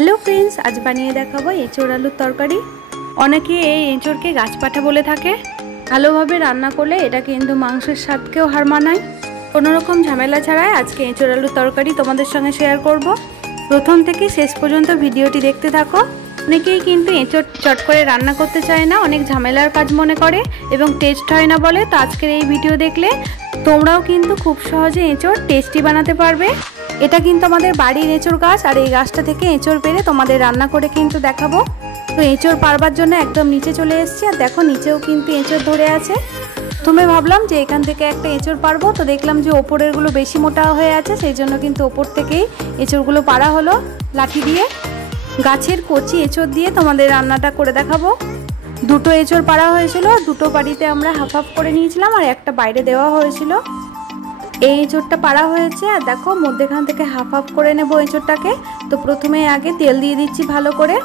Hello friends, आज बानिए देखाबो एঁচোড় आलुर तरकारी। अनेके এই এঁচোড়কে গাছপাটা বলে থাকে। ভালোভাবে রান্না করলে এটা কিন্তু মাংসের স্বাদকেও হার মানায়। কোনো রকম ঝামেলা ছাড়াই আজকে এঁচোড় আলুর তরকারি তোমাদের সঙ্গে শেয়ার করব। প্রথম থেকে শেষ পর্যন্ত ভিডিওটি দেখতে থাকো। অনেকেই কিন্তু এঁচোড় চট করে রান্না করতে চায় না, অনেক ঝামেলার কাজ মনে করে এবং টেস্ট হয় না বলে। তো আজকের এই ভিডিও দেখলে তোমরাও কিন্তু খুব সহজে এঁচোড় টেস্টি বানাতে পারবে। এটা কিন্তু আমাদের বাড়ির এঁচোড় গাছ, আর এই গাছটা থেকে এঁচোড় পেরে তোমাদের রান্না করে কিন্তু দেখাবো। তো এঁচোড় পারবার জন্য একদম নিচে চলে এসেছি, আর দেখো নিচেও কিন্তু এঁচোড় ধরে আছে। প্রথমে ভাবলাম যে এখান থেকে একটা এঁচোড় পারবো, তো দেখলাম যে ওপরেরগুলো বেশি মোটা হয়ে আছে, সেই জন্য কিন্তু ওপর থেকেই এঁচোড়গুলো পাড়া হলো লাঠি দিয়ে। গাছের কচি এঁচোড় দিয়ে তোমাদের রান্নাটা করে দেখাবো। দুটো এঁচোড় পাড়া হয়েছিল, দুটো বাড়িতে আমরা হাফ হাফ করে নিয়েছিলাম আর একটা বাইরে দেওয়া হয়েছিল। এই এঁচোড়টা পাড়া হয়েছে, আর দেখো মধ্যেখান থেকে হাফ হাফ করে নেব এঁচোড়টাকে। তো প্রথমে আগে তেল দিয়ে দিচ্ছি ভালো করে।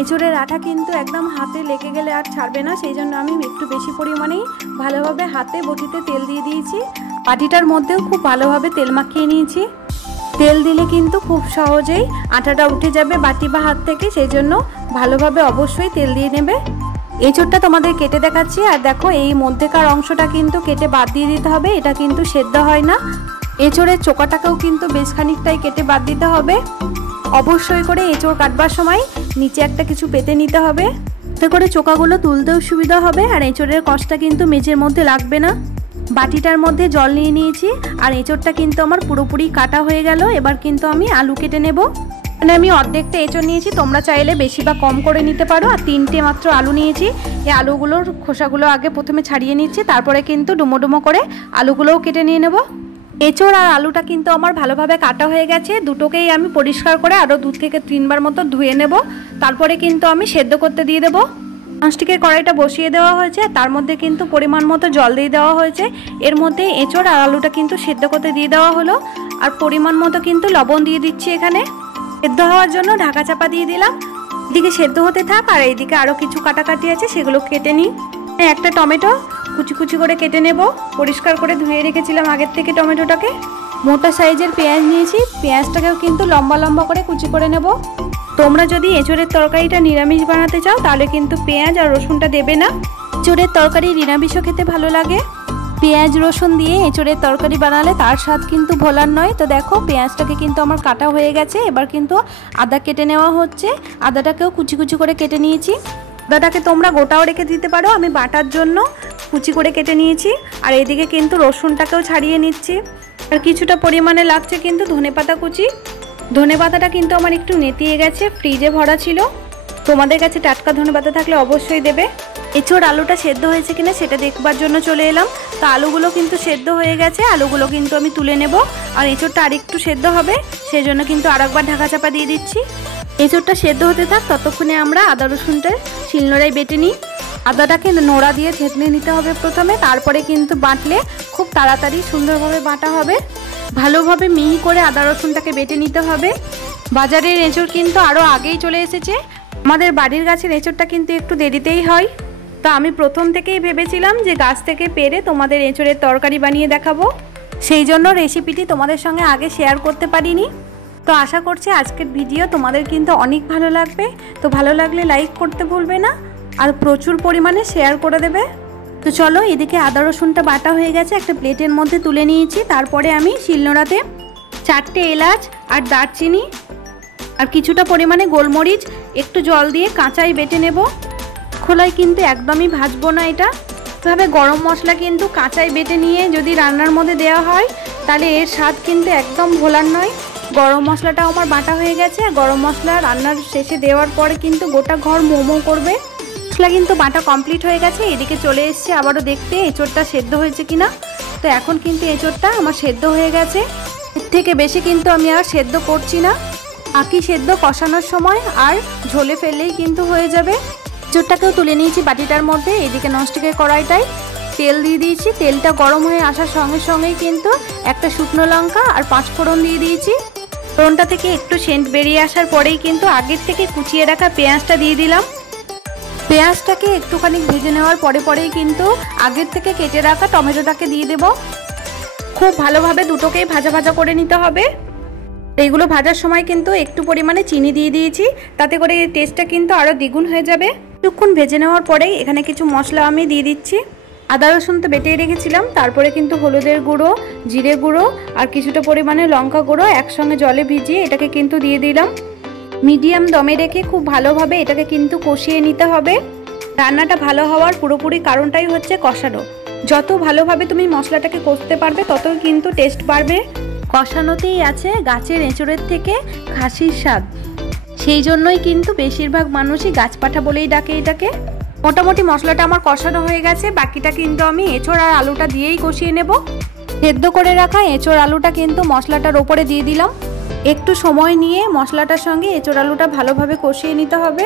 এঁচোড়ের আঠা কিন্তু একদম হাতে লেগে গেলে আর ছাড়বে না, সেই জন্য আমি একটু বেশি পরিমাণেই ভালোভাবে হাতে বটিতে তেল দিয়ে দিয়েছি। বাটিটার মধ্যেও খুব ভালোভাবে তেল মাখিয়ে নিয়েছি। তেল দিলে কিন্তু খুব সহজেই আঠাটা উঠে যাবে বাটি বা হাত থেকে, সেই জন্য ভালোভাবে অবশ্যই তেল দিয়ে নেবে। এঁচোড়টা তোমাদের কেটে দেখাচ্ছি, আর দেখো এই মধ্যেকার অংশটা কিন্তু কেটে বাদ দিয়ে দিতে হবে, এটা কিন্তু সেদ্ধ হয় না। এঁচোড়ের চোকাটাকেও কিন্তু বেশ খানিকটাই কেটে বাদ দিতে হবে। অবশ্যই করে এঁচোড় কাটবার সময় নিচে একটা কিছু পেতে নিতে হবে, এতে করে চোকাগুলো তুলতেও সুবিধা হবে, আর এঁচোড়ের কষটা কিন্তু মেঝের মধ্যে লাগবে না। বাটিটার মধ্যে জল নিয়ে নিয়েছি, আর এঁচোড়টা কিন্তু আমার পুরোপুরি কাটা হয়ে গেল। এবার কিন্তু আমি আলু কেটে নেব। মানে আমি অর্ধেকটা এঁচোড় নিয়েছি, তোমরা চাইলে বেশি বা কম করে নিতে পারো। আর 3টে মাত্র আলু নিয়েছি। এই আলুগুলোর খোসাগুলো আগে প্রথমে ছাড়িয়ে নিচ্ছি, তারপরে কিন্তু ডুমো ডুমো করে আলুগুলোও কেটে নিয়ে নেব। এঁচোড় আর আলুটা কিন্তু আমার ভালোভাবে কাটা হয়ে গেছে। দুটোকেই আমি পরিষ্কার করে আরও 2 থেকে 3 বার মতো ধুয়ে নেব। তারপরে কিন্তু আমি সেদ্ধ করতে দিয়ে দেবো। ননস্টিকের কড়াইটা বসিয়ে দেওয়া হয়েছে, তার মধ্যে কিন্তু পরিমাণ মতো জল দিয়ে দেওয়া হয়েছে। এর মধ্যে এঁচোড় আর আলুটা কিন্তু সেদ্ধ করতে দিয়ে দেওয়া হলো, আর পরিমাণ মতো কিন্তু লবণ দিয়ে দিচ্ছি এখানে। সেদ্ধ হওয়ার জন্য ঢাকা চাপা দিয়ে দিলাম। এদিকে সেদ্ধ হতে থাক, আর এইদিকে আরও কিছু কাটাকাটি আছে, সেগুলো কেটে নিই। একটা টমেটো কুচি কুচি করে কেটে নেব। পরিষ্কার করে ধুয়ে রেখেছিলাম আগের থেকে টমেটোটাকে। মোটা সাইজের পেঁয়াজ নিয়েছি, পেঁয়াজটাকেও কিন্তু লম্বা লম্বা করে কুচি করে নেব। তোমরা যদি এঁচোড়ের তরকারিটা নিরামিষ বানাতে চাও তাহলে কিন্তু পেঁয়াজ আর রসুনটা দেবে না। এঁচোড়ের তরকারি নিরামিষও খেতে ভালো লাগে। পেঁয়াজ রসুন দিয়ে এঁচোড়ের তরকারি বানালে তার স্বাদ কিন্তু ভোলার নয়। তো দেখো পেঁয়াজটাকে কিন্তু আমার কাটা হয়ে গেছে। এবার কিন্তু আদা কেটে নেওয়া হচ্ছে। আদাটাকেও কুচি কুচি করে কেটে নিয়েছি। আদাটাকে তোমরা গোটাও রেখে দিতে পারো, আমি বাটার জন্য কুচি করে কেটে নিয়েছি। আর এদিকে কিন্তু রসুনটাকেও ছাড়িয়ে নিচ্ছি। আর কিছুটা পরিমাণে লাগছে কিন্তু ধনেপাতা কুচি। ধনেপাতাটা কিন্তু আমার একটু নেতিয়ে গেছে, ফ্রিজে ভরা ছিল। তোমাদের কাছে টাটকা ধনেপাতা থাকলে অবশ্যই দেবে। এঁচোড় আলুটা সেদ্ধ হয়েছে কিনা সেটা দেখবার জন্য চলে এলাম। তো আলুগুলো কিন্তু সেদ্ধ হয়ে গেছে, আলুগুলো কিন্তু আমি তুলে নেব। আর এঁচোড়টা আরেকটু সেদ্ধ হবে, সেই জন্য কিন্তু আরেকবার ঢাকা চাপা দিয়ে দিচ্ছি। এঁচোড়টা সেদ্ধ হতে থাক, ততক্ষণে আমরা আদা রসুনটা শিলনোড়ায় বেটে নিই। আদাটাকে নোড়া দিয়ে থেতলে নিতে হবে প্রথমে, তারপরে কিন্তু বাটলে খুব তাড়াতাড়ি সুন্দরভাবে বাটা হবে। ভালোভাবে মিহি করে আদা রসুনটাকে বেটে নিতে হবে। বাজারের এঁচোড় কিন্তু আরও আগেই চলে এসেছে। আমাদের বাড়ির গাছের এঁচোড়টা কিন্তু একটু দেরিতেই হয়। তো আমি প্রথম থেকেই ভেবেছিলাম যে গাছ থেকে পেরে তোমাদের এঁচোড়ের তরকারি বানিয়ে দেখাবো, সেই জন্য রেসিপিটি তোমাদের সঙ্গে আগে শেয়ার করতে পারিনি। তো আশা করছি আজকের ভিডিও তোমাদের কিন্তু অনেক ভালো লাগবে। তো ভালো লাগলে লাইক করতে ভুলবে না, আর প্রচুর পরিমাণে শেয়ার করে দেবে। তো চলো, এদিকে আদা রসুনটা বাটা হয়ে গেছে, একটা প্লেটের মধ্যে তুলে নিয়েছি। তারপরে আমি শিলনোড়াতে 4টে এলাচ আর দারচিনি আর কিছুটা পরিমাণে গোলমরিচ একটু জল দিয়ে কাঁচাই বেটে নেব। খোলায় কিন্তু একদমই ভাজবো না এটা। এভাবে গরম মশলা কিন্তু কাঁচাই বেটে নিয়ে যদি রান্নার মধ্যে দেওয়া হয় তাহলে এর স্বাদ কিন্তু একদম ভোলার নয়। গরম মশলাটাও আমার বাটা হয়ে গেছে, আর গরম মশলা রান্নার শেষে দেওয়ার পরে কিন্তু গোটা ঘর মোমো করবে। মশলা কিন্তু বাটা কমপ্লিট হয়ে গেছে। এদিকে চলে এসছে আবারও দেখতে এঁচোড়টা সেদ্ধ হয়েছে কিনা। তো এখন কিন্তু এঁচোড়টা আমার সেদ্ধ হয়ে গেছে। এর থেকে বেশি কিন্তু আমি আর সেদ্ধ করছি না। বাকি সেদ্ধ কষানোর সময় আর ঝোলে ফেললেই কিন্তু হয়ে যাবে। এঁচোড়টাকেও তুলে নিয়েছি বাটিটার মধ্যে। এদিকে ননস্টিকের কড়াইটায় তেল দিয়ে দিয়েছি। তেলটা গরম হয়ে আসার সঙ্গে সঙ্গেই কিন্তু একটা শুকনো লঙ্কা আর 5 ফোড়ন দিয়ে দিয়েছি। ফোড়নটা থেকে একটু সেন্ট বেরিয়ে আসার পরেই কিন্তু আগের থেকে কুচিয়ে রাখা পেঁয়াজটা দিয়ে দিলাম। পেঁয়াজটাকে একটুখানি ভেজে নেওয়ার পরেই কিন্তু আগের থেকে কেটে রাখা টমেটোটাকে দিয়ে দেব। খুব ভালোভাবে দুটোকেই ভাজা ভাজা করে নিতে হবে। এইগুলো ভাজার সময় কিন্তু একটু পরিমাণে চিনি দিয়ে দিয়েছি, তাতে করে টেস্টটা কিন্তু আরও দ্বিগুণ হয়ে যাবে। কিছুক্ষণ ভেজে নেওয়ার পরেই এখানে কিছু মশলা আমি দিয়ে দিচ্ছি। আদা রসুন তো বেটে রেখেছিলাম, তারপরে কিন্তু হলুদের গুঁড়ো, জিরে গুঁড়ো আর কিছুটা পরিমাণে লঙ্কা গুঁড়ো একসঙ্গে জলে ভিজিয়ে এটাকে কিন্তু দিয়ে দিলাম। মিডিয়াম দমে রেখে খুব ভালোভাবে এটাকে কিন্তু কষিয়ে নিতে হবে। রান্নাটা ভালো হওয়ার পুরোপুরি কারণটাই হচ্ছে কষানো। যত ভালোভাবে তুমি মশলাটাকে কষতে পারবে ততই কিন্তু টেস্ট বাড়বে। কষানোতেই আছে গাছের এঁচোড়ের থেকে খাসির স্বাদ, সেই জন্যই কিন্তু বেশিরভাগ মানুষই গাছপাঠা বলেই ডাকে এটাকে। মোটামুটি মশলাটা আমার কষানো হয়ে গেছে, বাকিটা কিন্তু আমি এঁচোড় আর আলুটা দিয়েই কষিয়ে নেব। সেদ্ধ করে রাখা এঁচোড় আলুটা কিন্তু মশলাটার ওপরে দিয়ে দিলাম। একটু সময় নিয়ে মশলাটার সঙ্গে এঁচোড় আলুটা ভালোভাবে কষিয়ে নিতে হবে।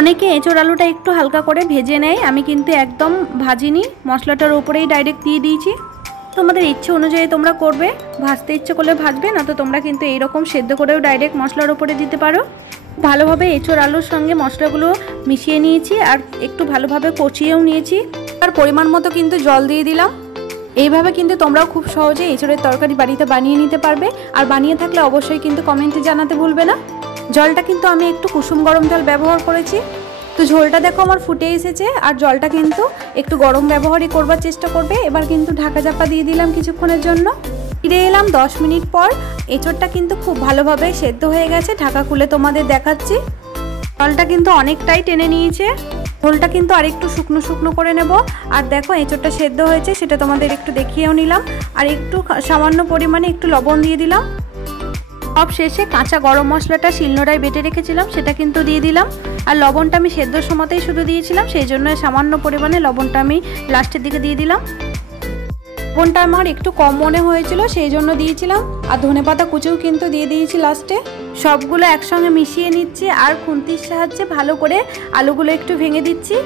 অনেকে এঁচোড় আলুটা একটু হালকা করে ভেজে নেয়, আমি কিন্তু একদম ভাজিনি, মশলাটার ওপরেই ডাইরেক্ট দিয়ে দিয়েছি। তোমাদের ইচ্ছে অনুযায়ী তোমরা করবে, ভাজতে ইচ্ছে করলে ভাজবে, না তো তোমরা কিন্তু এইরকম সেদ্ধ করেও ডাইরেক্ট মশলার ওপরে দিতে পারো। ভালোভাবে এঁচোড় আলুর সঙ্গে মশলাগুলো মিশিয়ে নিয়েছি আর একটু ভালোভাবে কষিয়েও নিয়েছি। আর পরিমাণ মতো কিন্তু জল দিয়ে দিলাম। এইভাবে কিন্তু তোমরাও খুব সহজে এঁচোড়ের তরকারি বাড়িতে বানিয়ে নিতে পারবে, আর বানিয়ে থাকলে অবশ্যই কিন্তু কমেন্টে জানাতে ভুলবে না। জলটা কিন্তু আমি একটু কুসুম গরম জল ব্যবহার করেছি। তো ঝোলটা দেখো আমার ফুটে এসেছে, আর জলটা কিন্তু একটু গরম ব্যবহারই করবার চেষ্টা করবে। এবার কিন্তু ঢাকা চাপা দিয়ে দিলাম কিছুক্ষণের জন্য। ফিরে এলাম 10 মিনিট পর। এঁচোড়টা কিন্তু খুব ভালোভাবে সেদ্ধ হয়ে গেছে, ঢাকা খুলে তোমাদের দেখাচ্ছি। জলটা কিন্তু অনেকটাই টেনে নিয়েছে। ঝোলটা কিন্তু আরেকটু শুকনো শুকনো করে নেব। আর দেখো এঁচোড়টা সেদ্ধ হয়েছে সেটা তোমাদের একটু দেখিয়েও নিলাম। আর একটু সামান্য পরিমাণে একটু লবণ দিয়ে দিলাম। সব শেষে কাঁচা গরম মশলাটা শিলনোড়ায় বেটে রেখেছিলাম সেটা কিন্তু দিয়ে দিলাম। আর লবণটা আমি সেদ্ধর সময়তেই শুধু দিয়েছিলাম, সেই জন্য সামান্য পরিমাণে লবণটা আমি লাস্টের দিকে দিয়ে দিলাম। লবণটা আমার একটু কম মনে হয়েছিল সেই জন্য দিয়েছিলাম। আর ধনেপাতা কুচিও কিন্তু দিয়ে দিয়েছি লাস্টে। সবগুলো একসঙ্গে মিশিয়ে নিচ্ছি আর খুন্তির সাহায্যে ভালো করে আলুগুলো একটু ভেঙে দিচ্ছি।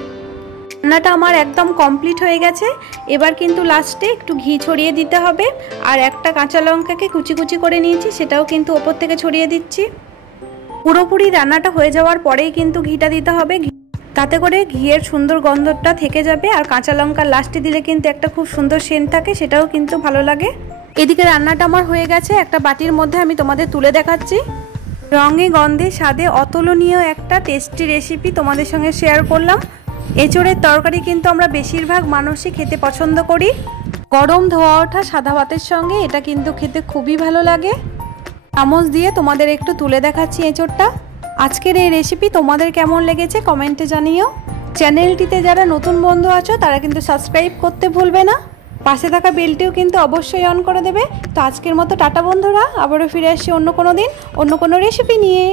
রান্নাটা আমার একদম কমপ্লিট হয়ে গেছে। এবার কিন্তু লাস্টে একটু ঘি ছড়িয়ে দিতে হবে। আর একটা কাঁচা লঙ্কাকে কুচি কুচি করে নিয়েছি, সেটাও কিন্তু ওপর থেকে ছড়িয়ে দিচ্ছি। পুরোপুরি রান্নাটা হয়ে যাওয়ার পরেই কিন্তু ঘিটা দিতে হবে, তাতে করে ঘিয়ের সুন্দর গন্ধটা থেকে যাবে। আর কাঁচা লঙ্কা লাস্টে দিলে কিন্তু একটা খুব সুন্দর সেন্ট থাকে, সেটাও কিন্তু ভালো লাগে। এদিকে রান্নাটা আমার হয়ে গেছে, একটা বাটির মধ্যে আমি তোমাদের তুলে দেখাচ্ছি। রঙে গন্ধে স্বাদে অতুলনীয় একটা টেস্টি রেসিপি তোমাদের সঙ্গে শেয়ার করলাম। এঁচোড়ের তরকারি কিন্তু আমরা বেশিরভাগ মানুষই খেতে পছন্দ করি। গরম ধোয়া ওঠা সাদা ভাতের সঙ্গে এটা কিন্তু খেতে খুবই ভালো লাগে। চামচ দিয়ে তোমাদের একটু তুলে দেখাচ্ছি এঁচোড়টা। আজকের এই রেসিপি তোমাদের কেমন লেগেছে কমেন্টে জানিও। চ্যানেলটিতে যারা নতুন বন্ধু আছো তারা কিন্তু সাবস্ক্রাইব করতে ভুলবে না। পাশে থাকা বেলটিও কিন্তু অবশ্যই অন করে দেবে। তো আজকের মতো টাটা বন্ধুরা, আবারও ফিরে আসছি অন্য কোনো দিন অন্য কোনো রেসিপি নিয়ে।